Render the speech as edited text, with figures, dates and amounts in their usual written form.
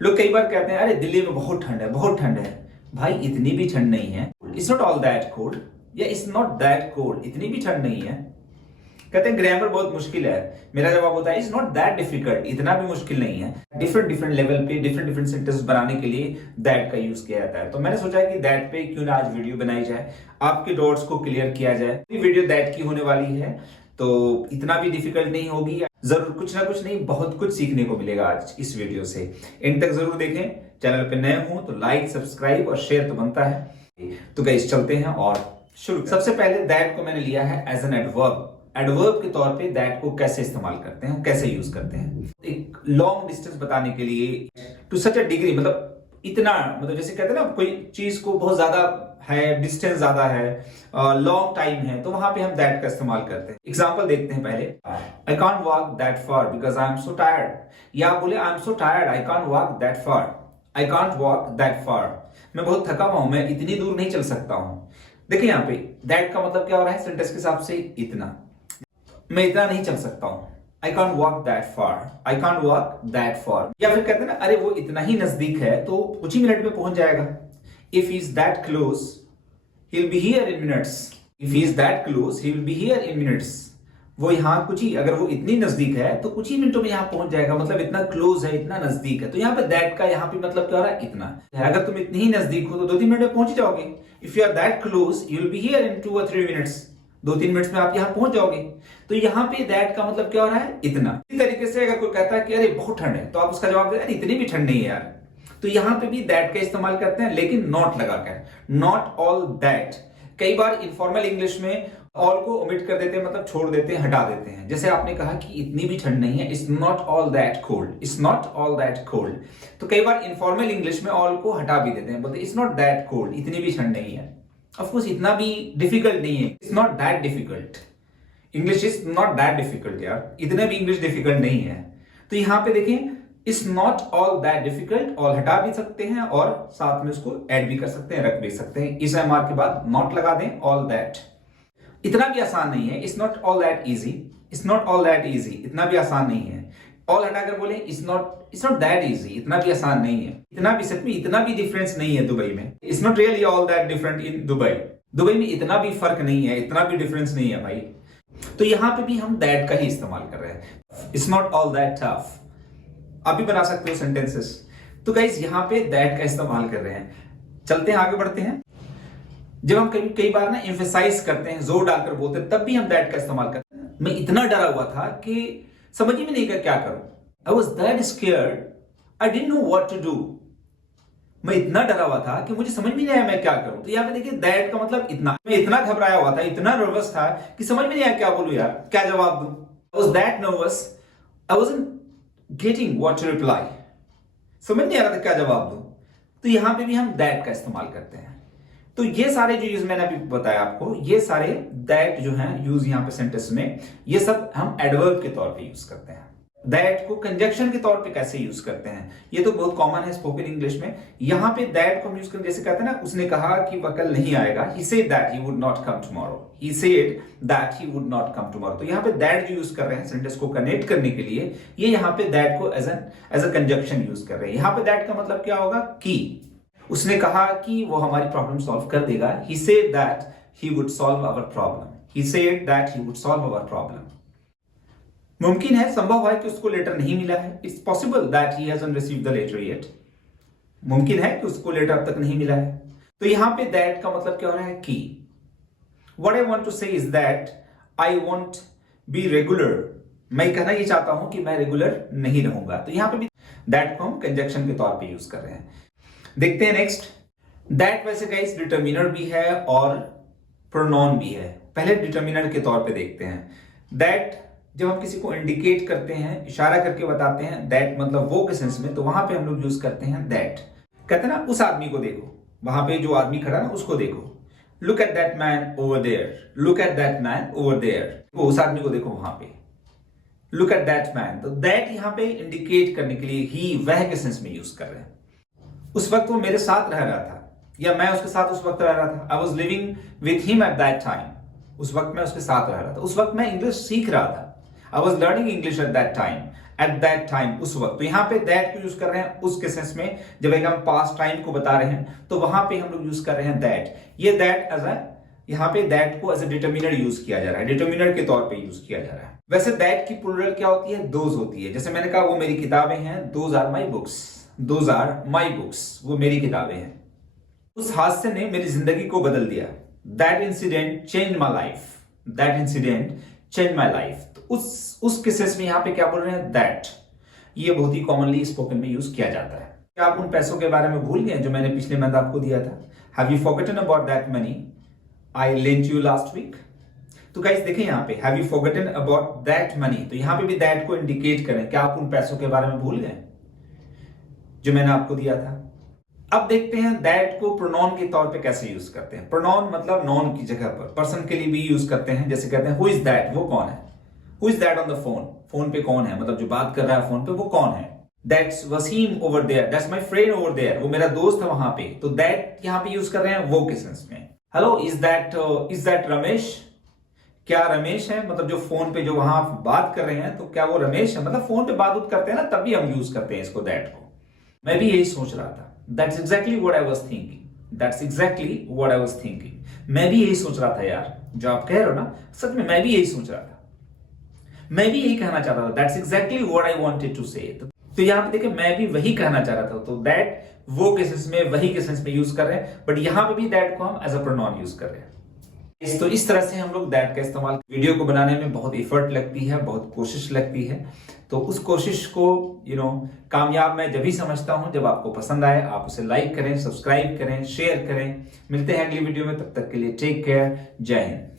लोग कई बार कहते हैं अरे दिल्ली में बहुत ठंड है, बहुत ठंड है। भाई इतनी भी ठंड नहीं है, it's not all that cold, या इट्स नॉट दैट कोल्ड, इतनी भी ठंड नहीं है। कहते हैं ग्रामर बहुत मुश्किल है, मेरा जवाब होता है इट्स नॉट दैट डिफिकल्ट, इतना भी मुश्किल नहीं है। डिफरेंट डिफरेंट लेवल पे डिफरेंट डिफरेंट सेंटेंस बनाने के लिए दैट का यूज किया जाता है। तो मैंने सोचा कि दैट पे क्यों ना आज वीडियो बनाई जाए, आपके डाउट्स को क्लियर किया जाए। वीडियो दैट की होने वाली है, तो इतना भी डिफिकल्ट नहीं होगी, जरूर कुछ ना कुछ नहीं बहुत कुछ सीखने को मिलेगा आज इस वीडियो से। एंड तक जरूर देखें। चैनल पे नए हो तो लाइक सब्सक्राइब और शेयर तो बनता है। तो गाइस चलते हैं और शुरू। सबसे पहले दैट को मैंने लिया है एज एन एडवर्ब। एडवर्ब के तौर पे दैट को कैसे इस्तेमाल करते हैं, कैसे यूज करते हैं। एक लॉन्ग डिस्टेंस बताने के लिए, टू सच अ डिग्री, मतलब इतना, मतलब जैसे कहते हैं ना कोई चीज को बहुत ज्यादा है, डिस्टेंस ज्यादा है, लॉन्ग टाइम है, तो वहां पे हम दैट का इस्तेमाल करते हैं। एग्जांपल देखते हैं पहले। I can't walk that far because I am so tired. या आप बोले I am so tired, I can't walk that far. I can't walk that far, मैं बहुत थका हुआ हूं, मैं इतनी दूर नहीं चल सकता हूं। देखिए यहाँ पे दैट का मतलब क्या हो रहा है सेंटेंस के हिसाब से, इतना, मैं इतना नहीं चल सकता हूं। I can't walk that far, I can't walk that far. या फिर कहते हैं ना अरे वो इतना ही नजदीक है तो कुछ ही मिनट में पहुंच जाएगा। If he is that close he will be here in minutes. If he is that close he will be here in minutes. वो यहाँ कुछ ही, अगर वो इतनी नजदीक है तो कुछ ही मिनटों में यहाँ पहुंच जाएगा, मतलब इतना क्लोज है, इतना नजदीक है। तो यहाँ पे दैट का यहाँ पे मतलब क्या हो रहा है, इतना। अगर तुम इतनी ही नजदीक हो तो 2-3 मिनट में पहुंच जाओगे। If you are that close you will be here in 2 or 3 minutes। 2-3 minutes में आप यहाँ पहुंच जाओगे। तो यहाँ पे दैट का मतलब क्या हो रहा है, इतना। इसी तरीके से अगर कोई कहता है कि अरे बहुत ठंड है, तो आप उसका जवाब दें अरे इतनी भी ठंड नहीं है यार। तो यहाँ पे भी दैट का इस्तेमाल करते हैं, लेकिन नॉट लगाकर, नॉट ऑल दैट। कई बार इनफॉर्मल इंग्लिश में ऑल को ओमिट कर देते हैं, मतलब छोड़ देते हैं, हटा देते हैं। जैसे आपने कहा कि इतनी भी ठंड नहीं है, it's not all that cold, it's not all that cold. तो कई बार इनफॉर्मल इंग्लिश में ऑल को हटा भी देते हैं, बोलते इट्स नॉट दैट कोल्ड, इतनी भी ठंड नहीं है। ऑफ कोर्स इतना भी डिफिकल्ट नहीं है, it's not that difficult. English is not that difficult यार, इतना भी इंग्लिश डिफिकल्ट नहीं है। तो यहां पे देखें, it's not all that difficult, all हटा भी सकते हैं और साथ में उसको ऐड भी कर सकते हैं, रख भी सकते हैं। इस एमआर के बाद नॉट लगा दें, ऑल दैट। इतना भी आसान नहीं है, it's not all that easy, it's not all that easy, इतना भी आसान नहीं है। ऑल हटाकर बोले इट्स नॉट दैट इजी, इतना भी आसान नहीं है। इतना भी, सच में इतना भी डिफरेंस नहीं है दुबई में। It's not really all that different in Dubai. Dubai में इतना भी फर्क नहीं है, इतना भी डिफरेंस नहीं है भाई। तो यहां पे भी हम दैट का ही इस्तेमाल कर रहे हैं। It's not all that tough, आप भी बना सकते हो सेंटेंसेस। तो गाइस यहां पे दैट का इस्तेमाल कर रहे हैं। चलते हैं, आगे बढ़ते हैं। जब हम कई बार ना एम्फेसाइज करते हैं, जोर डालकर बोलते हैं, तब भी हम दैट का इस्तेमाल करते हैं। मैं इतना डरा हुआ था कि समझ ही में नहीं क्या करूं। I was that scared, I didn't know what to do। मैं इतना डरा हुआ था कि मुझे समझ में नहीं आया मैं क्या करूं। तो यहाँ पे देखिए दैट का मतलब इतना, मैं इतना घबराया हुआ था, इतना नर्वस था कि समझ में नहीं आया क्या बोलूं यार, क्या जवाब दूं। I was that nervous, I wasn't getting what to reply। समझ नहीं आ रहा था क्या जवाब दूं। तो यहां पे भी हम दैट का इस्तेमाल करते हैं। तो ये सारे जो यूज मैंने अभी बताया आपको, ये सारे दैट जो हैं यूज यहाँ पे सेंटेंस में, ये सब हम एडवर्ब के तौर पे यूज करते हैं। दैट को कंजक्शन के तौर पे कैसे यूज करते हैं, ये तो बहुत कॉमन है स्पोकन इंग्लिश में। यहाँ पे दैट को हम यूज करते, जैसे कहते हैं ना, उसने कहा कि वह कल नहीं आएगा। He said that he would not come tomorrow। He said that he would not come tomorrow। तो यहाँ पे दैट जो यूज कर रहे हैं सेंटेंस को कनेक्ट करने के लिए, ये यहाँ पे दैट को एज अ कंजक्शन यूज कर रहे हैं। यहाँ पे दैट का मतलब क्या होगा कि उसने कहा कि वो हमारी प्रॉब्लम सॉल्व कर देगा। He said that he would solve our problem। He said that he would solve our problem। मुमकिन है, संभव है कि उसको लेटर नहीं मिला है। It's possible that he hasn't received the letter yet। मुमकिन है कि उसको लेटर अब तक नहीं मिला है। तो यहां पे that का मतलब क्या हो रहा है कि what I want to say is that I won't be regular। मैं कहना ये चाहता हूं कि मैं रेगुलर नहीं रहूंगा। तो यहां पे भी that को हम कंजक्शन के तौर पे यूज कर रहे हैं। देखते हैं नेक्स्ट। दैट वैसे गाइस डिटर्मिनर भी है और प्रोनाउन भी है। पहले डिटर्मिनर के तौर पे देखते हैं। दैट जब हम किसी को इंडिकेट करते हैं, इशारा करके बताते हैं, दैट मतलब वो के सेंस में, तो वहां पे हम लोग यूज करते हैं दैट। कहते हैं ना उस आदमी को देखो, वहां पे जो आदमी खड़ा ना उसको देखो। Look at that man over there, look at that man over there. वो उस आदमी को देखो वहां पे, लुक एट दैट मैन। तो दैट यहाँ पे इंडिकेट करने के लिए ही, वह के सेंस में यूज कर रहे हैं। उस वक्त वो मेरे साथ रह रहा था, या मैं उसके साथ उस वक्त रह रहा था। I was living with him at that time. उस वक्त मैं उसके साथ रह रहा था, उस वक्त मैं इंग्लिश सीख रहा था। I was learning English at that time. At that time, उस वक्त। तो यहाँ पे दैट को यूज कर रहे हैं उसके सेंस में, जब एक हम पास्ट टाइम को बता रहे हैं तो वहां पे हम लोग यूज कर रहे हैं दैट। ये दैट एज अ, यहाँ पे दैट को एज अ डिटर्मिनर यूज किया जा रहा है, डिटर्मिनर के तौर पे यूज किया जा रहा है। वैसे दैट की प्लूरल क्या होती है? दोज होती है। जैसे मैंने कहा वो मेरी किताबें हैं, those are my books, those are my books, वो मेरी किताबें हैं। उस हादसे ने मेरी जिंदगी को बदल दिया। That incident change my life, that incident change my life. तो उस केसेस में यहाँ पे क्या बोल रहे हैं? दैट। ये बहुत ही कॉमनली स्पोकन में यूज किया जाता है। क्या आप उन पैसों के बारे में भूल गए जो मैंने पिछले मंथ आपको दिया था? Have you forgotten about that money I lent you last week? तो गाइस देखें यहाँ पे, have you forgotten about that money, तो यहाँ पे भी दैट को इंडिकेट करें, क्या आप उन पैसों के बारे में भूल गए जो मैंने आपको दिया था? अब देखते हैं दैट को प्रोनाउन के तौर पे कैसे यूज करते हैं। प्रोनाउन मतलब नॉन की जगह पर पर्सन के लिए भी यूज करते हैं। जैसे कहते हैं हु इज दैट, वो कौन है? Who is that on the phone, phone पे कौन है, मतलब जो बात कर रहा है फोन पे वो कौन है? That's Wasim over there, that's my friend over there, वो मेरा दोस्त है वहां पे। तो दैट यहाँ पे यूज कर रहे हैं वो के सेंस में। हेलो इज दैट रमेश, क्या रमेश है? मतलब जो फोन पे जो वहां बात कर रहे हैं, तो क्या वो रमेश है? मतलब फोन पे बात करते हैं ना, तभी हम यूज करते हैं इसको दैट को। मैं भी यही सोच रहा था, that's exactly what I was thinking, that's exactly what I was thinking. मैं भी यही सोच रहा था यार, जो आप कह रहे हो ना, सच में मैं भी यही सोच रहा था, मैं भी यही कहना चाहता था। That's exactly what I wanted to say. तो यहाँ पे देखिए, मैं भी वही कहना चाह रहा था। तो दैट वो केसेस में, वही के सेंस में यूज कर रहे हैं, बट यहाँ पे भी दैट को हम एज अ प्रोनाउन यूज कर रहे हैं। तो इस तरह से हम लोग दैट का इस्तेमाल, वीडियो को बनाने में बहुत एफर्ट लगती है, बहुत कोशिश लगती है। तो उस कोशिश को कामयाब मैं जब ही समझता हूं जब आपको पसंद आए। आप उसे लाइक करें, सब्सक्राइब करें, शेयर करें। मिलते हैं अगली वीडियो में, तब तक के लिए टेक केयर, जय हिंद।